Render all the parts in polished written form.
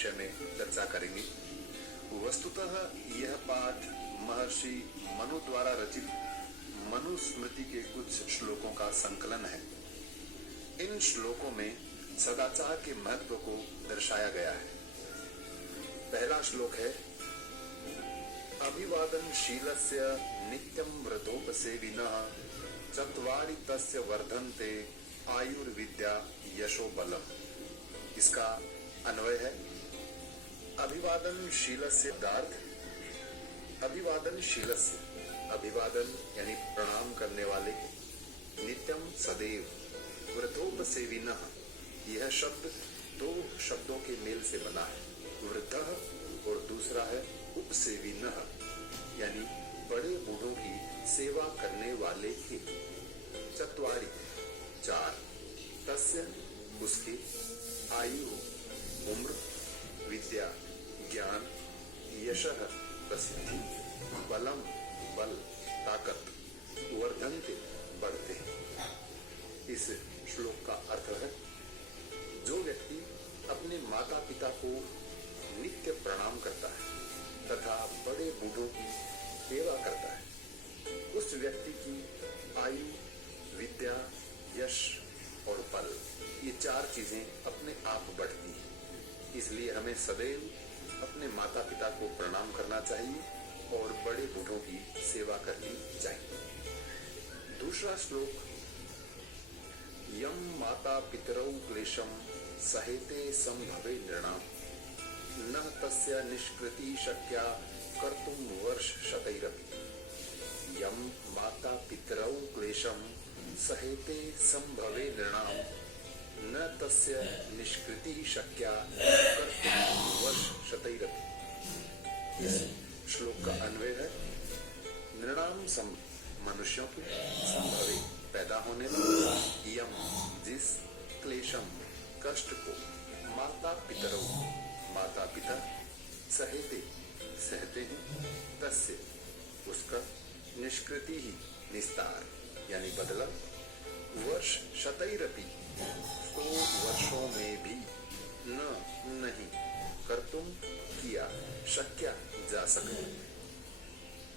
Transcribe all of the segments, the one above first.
विषय में चर्चा करेंगे। वस्तुतः यह पाठ महर्षि मनु द्वारा रचित मनुस्मृति के कुछ श्लोकों का संकलन है। इन श्लोकों में सदाचार के महत्व को दर्शाया गया है। पहला श्लोक है, अभिवादनशीलस्य नित्यं व्रतोपसेविनः चत्वारि तस्य वर्धन्ते आयुर्विद्या यशो बलम्। इसका अन्वय है, अभिवादनशीलस्य दार्थ, अभिवादनशीलस्य, अभिवादन यानी प्रणाम करने वाले, नित्यम सदैव, व्रतोपसेविनः, यह शब्द दो शब्दों के मेल से बना है, वृद्धः और दूसरा है उपसेविनः, यानी बड़े बूढ़ों की सेवा करने वाले के। चत्वारि, चार, तस्य, उसके, आयु, उम्र, विद्या, ज्ञान, यशः, प्रसिद्धि, बलम, बल, ताकत, वर्धन्ते, बढ़ते हैं। इस श्लोक का अर्थ है, जो व्यक्ति अपने माता पिता को नित्य प्रणाम करता है तथा बड़े बूढ़ों की सेवा करता है, उस व्यक्ति की आयु, विद्या, यश और बल, ये चार चीजें अपने आप बढ़ती हैं। इसलिए हमें सदैव अपने माता पिता को प्रणाम करना चाहिए और बड़े बूढ़ों की सेवा करनी चाहिए। दूसरा श्लोक, यम माता पितरौ क्लेशम सहेते संभवे नृणाम न तस्य निष्कृति शक्या कर्तुम वर्ष शतैरपि। यम माता पितरौ क्लेशम सहेते संभवे नृणाम न तस्य निष्कृति शक्या कर्तुम वर्ष शतैरपि। इस श्लोक का अन्वय है, नृणाम सम, मनुष्यों के, संभवे, पैदा होने पर, यम, जिस, क्लेशम, कष्ट को, माता पितरौ, माता पिता, सहेते, सहते हैं, तस्य, उसका, निष्कृति ही, निस्तार यानी बदला, वर्ष शतैरपि, 100 वर्षों में भी, न, नहीं, कर्तुम, किया, शक्या, जा सके।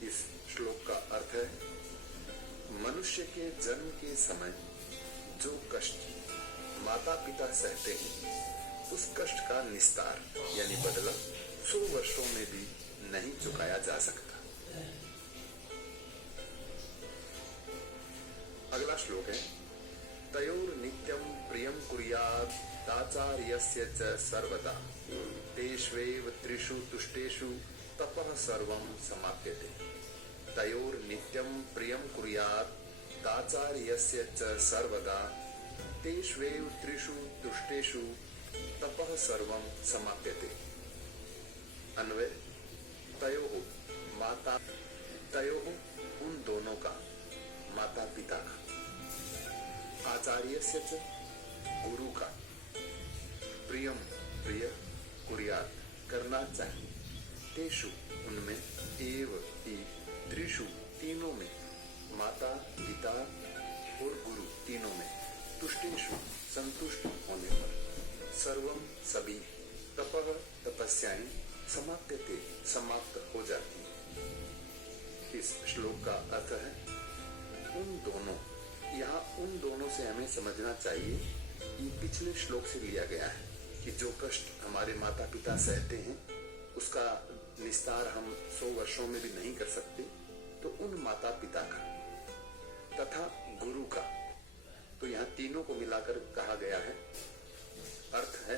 इस श्लोक का अर्थ है, मनुष्य के जन्म के समय जो कष्ट माता पिता सहते हैं, उस कष्ट का निस्तार यानी बदला 100 वर्षों में भी नहीं चुकाया जा सकता। अगला श्लोक है, तयोर नित्यं प्रियं कुर्यात् ताचार्यस्य च सर्वदा तेष्वेव त्रिषु तुष्टेषु तपः सर्वं समाप्यते। तयोर नित्यं प्रियं कुर्यात् ताचार्यस्य च सर्वदा तेष्वेव त्रिषु तुष्टेषु तपः सर्वं समाप्यते। अन्वय, तयोः, माता, तयोः, उन दोनों का, माता पिता का, आचार्यस्य च, गुरु का, प्रियम, प्रिय, कुर्यात्, करना चाहिए, तेषु, उनमें, एव, ही, त्रिषु, तीनों में, माता पिता और गुरु, तीनों में, तुष्टेषु, संतुष्ट होने पर, सर्वम, सभी, तपः, तपस्याएं, समाप्यते, समाप्त हो जाती है। इस श्लोक का अर्थ है, उन दोनों, यहाँ उन दोनों से हमें समझना चाहिए कि पिछले श्लोक से लिया गया है कि जो कष्ट हमारे माता पिता सहते हैं उसका निस्तार हम 100 वर्षों में भी नहीं कर सकते, तो उन माता पिता का तथा गुरु का, तो यहाँ तीनों को मिलाकर कहा गया है। अर्थ है,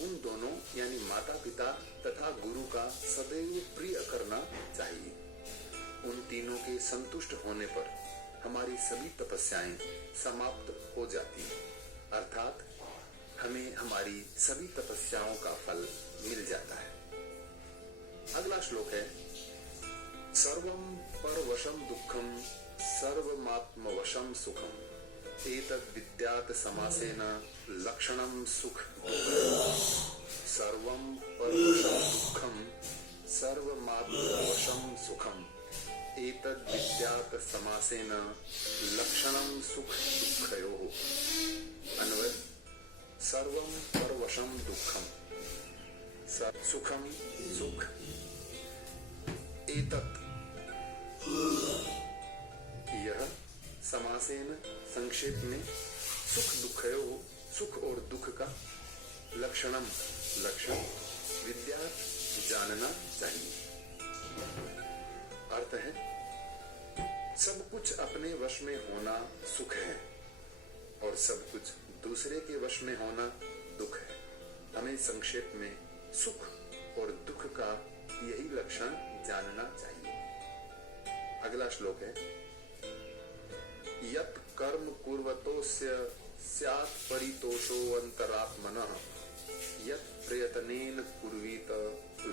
उन दोनों यानी माता पिता तथा गुरु का सदैव प्रिय करना चाहिए। उन तीनों के संतुष्ट होने पर हमारी सभी तपस्याएं समाप्त हो जाती हैं, अर्थात हमें हमारी सभी तपस्याओं का फल मिल जाता है। अगला श्लोक है, सर्वं परवशं दुःखं सर्वमात्मवशं सुखं एतद् विद्यात् समासेन लक्षणं सुख दुःखं। सर्वं परवशं दुःखं सर्वमात्मवशं सुखं एतद् विद्यात् समासेन लक्षणं सुख दुःखयोः। अन्वय, सर्वं परवशं दुःखं, सुखम सुख, एतत् यह समासेन संक्षेप में सुख दुखयो, सुख और दुख का लक्षणम लक्षण विद्या जानना चाहिए। अर्थ है सब कुछ अपने वश में होना सुख है और सब कुछ दूसरे के वश में होना दुख है। हमें संक्षेप में सुख और दुख का यही लक्षण जानना चाहिए। अगला श्लोक है यत् कर्म कुर्वतोस्य स्यात् परितोषो अंतरात्मनः यत् प्रयत्नेन कुर्वीत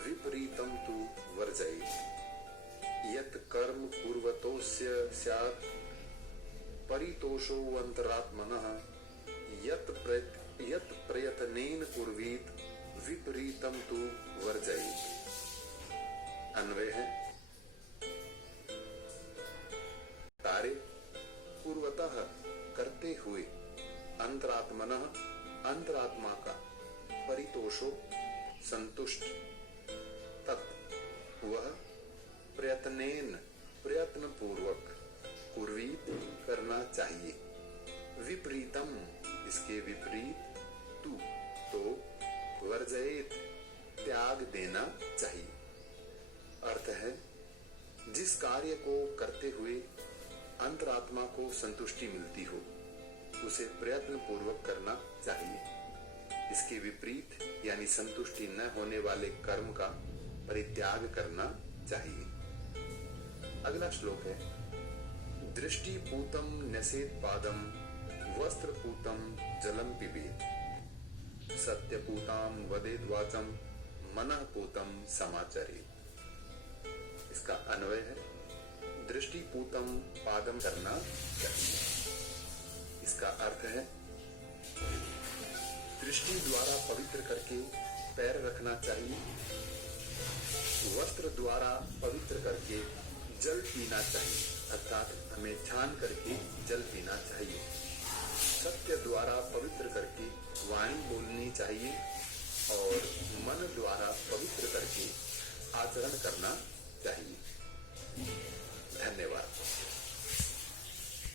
विपरीतं तु वर्जयेत्। यत् कर्म कुर्वतोस्य स्यात् परितोषो अंतरात्मनः यत् प्रयत्नेन कुर्वीत विपरीतं तु वर्जयेत्। अन्वय है कार्य पूर्वतः करते हुए अंतरात्मनः अंतरात्मा का परितोषो संतुष्ट तत् वह प्रयत्नेन प्रयत्न पूर्वक कुर्वीत करना चाहिए। विपरीतम इसके विपरीत तू तो वर्जयेत त्याग देना चाहिए। अर्थ है जिस कार्य को करते हुए अंतरात्मा को संतुष्टि मिलती हो उसे प्रयत्न पूर्वक करना चाहिए। इसके विपरीत यानी संतुष्टि न होने वाले कर्म का परित्याग करना चाहिए। अगला श्लोक है दृष्टि पूतम न्यसेत पादम वस्त्र पूतम जलम पिबेत सत्य पूताम वदेत वाचम मनः पूतम समाचरेत। इसका अन्वय है दृष्टि पूतम पादम करना चाहिए। इसका अर्थ है दृष्टि द्वारा पवित्र करके पैर रखना चाहिए, वस्त्र द्वारा पवित्र करके जल पीना चाहिए अर्थात हमें ध्यान करके जल पीना चाहिए। सत्य द्वारा पवित्र करके वाणी बोलनी चाहिए और मन द्वारा पवित्र करके आचरण करना चाहिए। धन्यवाद।